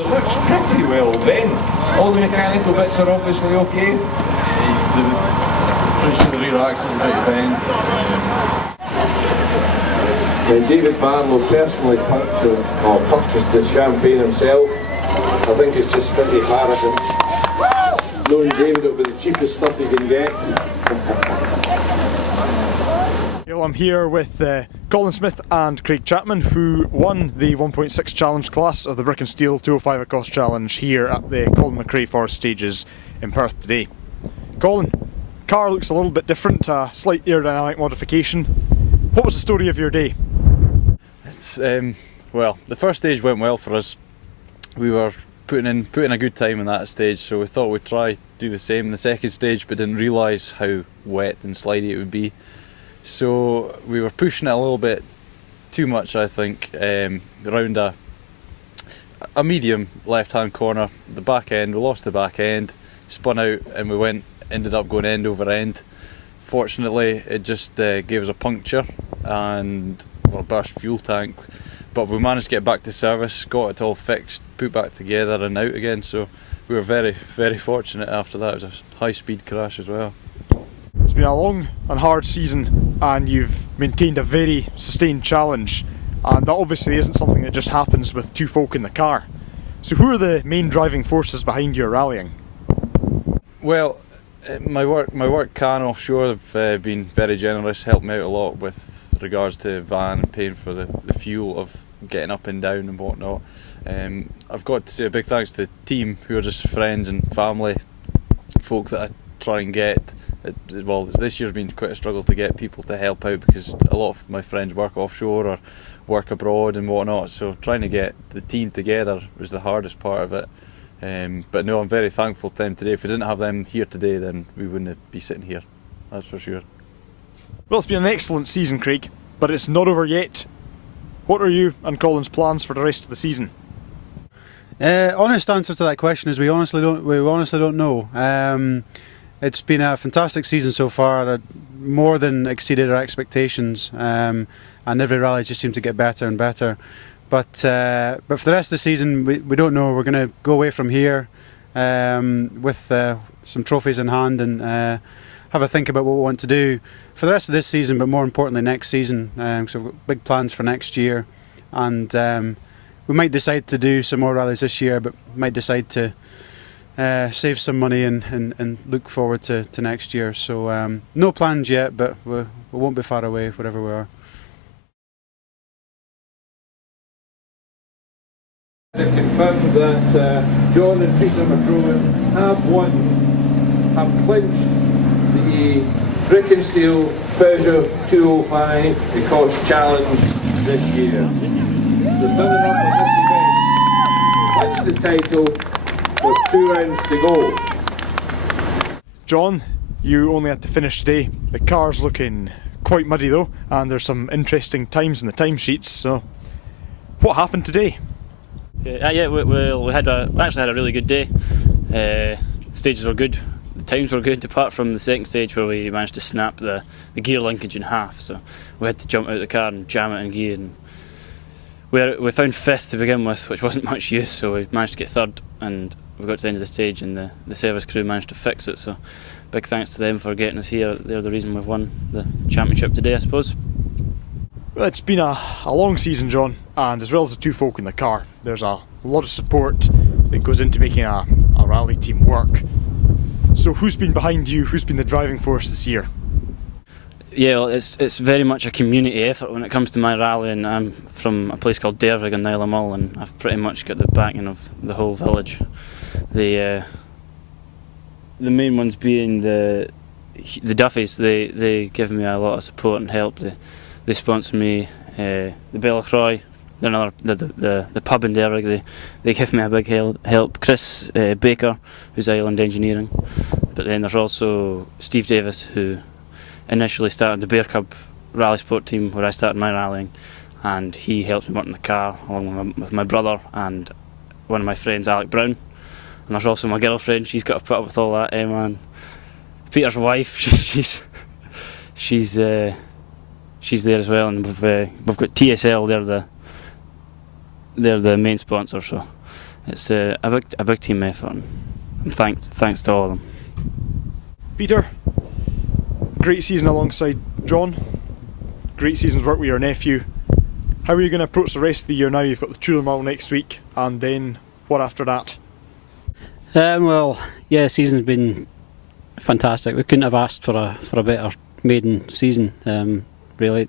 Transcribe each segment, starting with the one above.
It looks pretty well bent. All the mechanical bits are obviously okay. The rear axle is a bit bent. When David Barlow personally purchased the champagne himself, I think it's just fizzy Harrison. Knowing David, it'll be the cheapest stuff you can get. Well, I'm here with Colin Smith and Craig Chapman, who won the 1.6 challenge class of the Brick and Steel 205 Ecosse Challenge here at the Colin McRae Forest Stages in Perth today. Colin, car looks a little bit different, a slight aerodynamic modification. What was the story of your day? It's well, the first stage went well for us. We were putting a good time in that stage, so we thought we'd try do the same in the second stage, but didn't realise how wet and slidey it would be. So we were pushing it a little bit too much, I think, around a medium left-hand corner. The back end, we lost the back end, spun out, and we ended up going end over end. Fortunately, it just gave us a puncture and burst fuel tank, but we managed to get back to service, got it all fixed, put back together and out again, so we were very, very fortunate after that. It was a high-speed crash as well. It's been a long and hard season and you've maintained a very sustained challenge, and that obviously isn't something that just happens with two folk in the car. So who are the main driving forces behind your rallying? Well, my work can offshore have been very generous, helped me out a lot with regards to van and paying for the fuel of getting up and down and whatnot. I've got to say a big thanks to the team, who are just friends and family folk that I try and get. Well, this year's been quite a struggle to get people to help out because a lot of my friends work offshore or work abroad and whatnot, so trying to get the team together was the hardest part of it. But no, I'm very thankful to them today. If we didn't have them here today, then we wouldn't be sitting here, that's for sure. Well, it's been an excellent season, Craig, but it's not over yet. What are you and Colin's plans for the rest of the season? Honest answer to that question is we honestly don't know. It's been a fantastic season so far, more than exceeded our expectations, and every rally just seemed to get better and better. But for the rest of the season, we don't know. We're going to go away from here with some trophies in hand and have a think about what we want to do for the rest of this season, but more importantly next season. So we've got big plans for next year, and we might decide to do some more rallies this year, but might decide to save some money and look forward to next year. So no plans yet, but we won't be far away wherever we are. To confirm that John and Peter MacCrone have clinched the Brick and Steel Peugeot 205 Ecosse Challenge this year. The runner-up of this event clinched the title with 2 rounds to go. John, you only had to finish today. The car's looking quite muddy though, and there's some interesting times in the timesheets, so what happened today? We actually had a really good day. Stages were good, the times were good, apart from the second stage where we managed to snap the gear linkage in half, so we had to jump out of the car and jam it in gear, and we found 5th to begin with, which wasn't much use, so we managed to get 3rd, and we got to the end of the stage and the service crew managed to fix it, so big thanks to them for getting us here. They're the reason we've won the championship today, I suppose. Well, it's been a long season, John, and as well as the two folk in the car, there's a lot of support that goes into making a rally team work. So who's been behind you? Who's been the driving force this year? Yeah, well, it's very much a community effort when it comes to my rallying. I'm from a place called Dervig in the Isle of Mull, and I've pretty much got the backing of the whole village. The main ones being the Duffys. They give me a lot of support and help. They sponsor me. The Bellacroix, the pub in Dervig, they give me a big help. Chris Baker, who's Island Engineering. But then there's also Steve Davis, who initially started the Bear Cub rally sport team where I started my rallying, and he helps me work in the car along with my brother and one of my friends, Alec Brown. And there's also my girlfriend. She's got to put up with all that, Emma. And Peter's wife, she's there as well, and we've got TSL. They're the main sponsor, so it's a big team effort, and thanks to all of them. Peter, great season alongside John, great season's work with your nephew. How are you going to approach the rest of the year now? You've got the Tour de Mile next week, and then what after that? Well, yeah, the season's been fantastic. We couldn't have asked for a better maiden season. Really,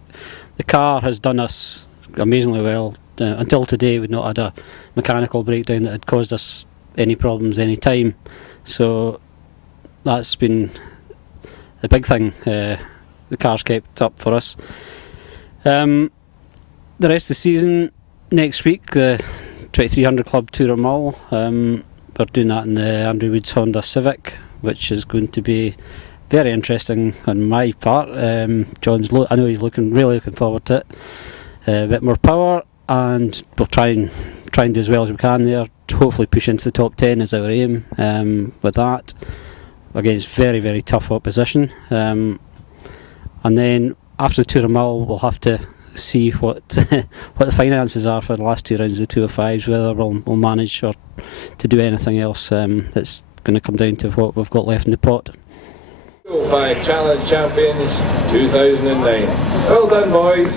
the car has done us amazingly well. Until today, we'd not had a mechanical breakdown that had caused us any problems any time. So that's been the big thing. The car's kept up for us. The rest of the season, next week, the 2300 Club Tour de Mile. We're doing that in the Andrew Woods Honda Civic, which is going to be very interesting on my part. John's, I know he's really looking forward to it. A bit more power, and we'll try and do as well as we can there. Hopefully push into the top 10 is our aim with that, against very, very tough opposition. And then after the Tour de Mile, we'll have to see what what the finances are for the last 2 rounds of the 205s, whether we'll manage or to do anything else. That's going to come down to what we've got left in the pot. 205 Challenge Champions 2009. Well done, boys.